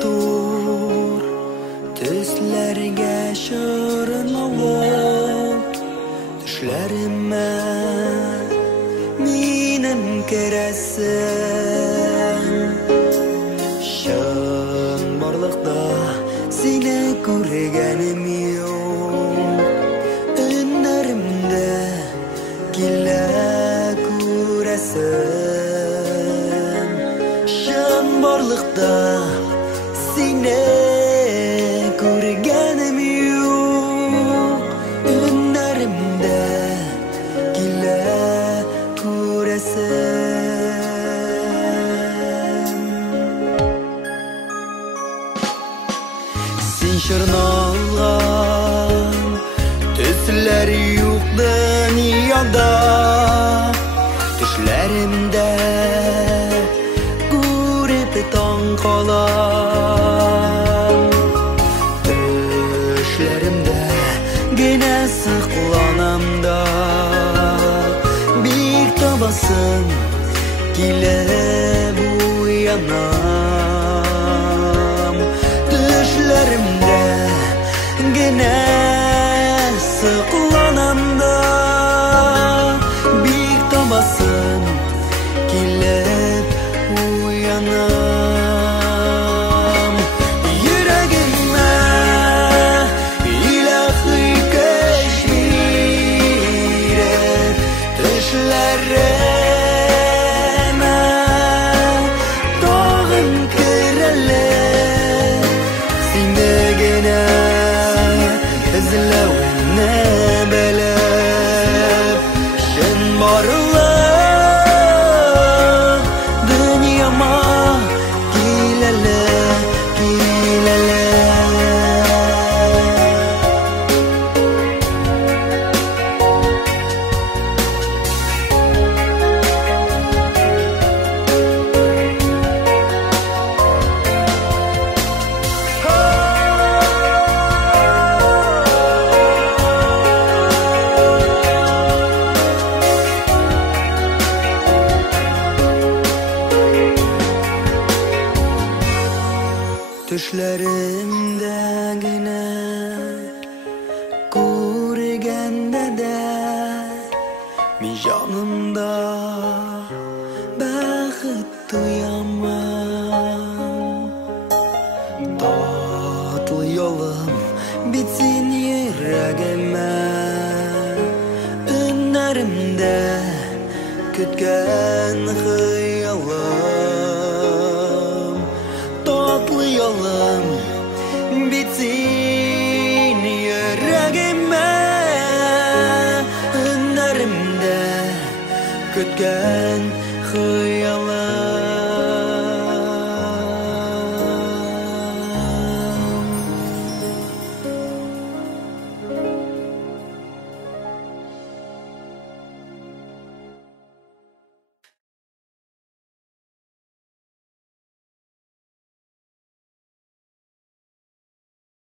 tur Tüslerge şırın olup Düşlerime Minin keresin Şın barlıkta Seni görgenim yok Önlerimde Gile kuresin Şın barlıkta Seni görgenim yok Önlerimde Gile kuresin Sen şırın algan Tüsleri yok dünyada Düşlerimde Görüp taң kalan Düşlerimde Gene sıklanam da Bir tabasın Gile bu yanam Düşlerimde Gene sıklanam da Bir tabasın Gelip uyanam Yüreğime ilahi keşfire Düşlerime Dağın kırılı Sinde gene izlevine belep Şen barılı Dünyama Gilele, gilele Düşlerimde gene Görgende de Min canımda Bäxit duyamam Tatlı yolum bitsin yüreğime Önlerimde Kütken hıyalım Tatlı yolum bitsin yüreğime Önlerimde kütken hıyalım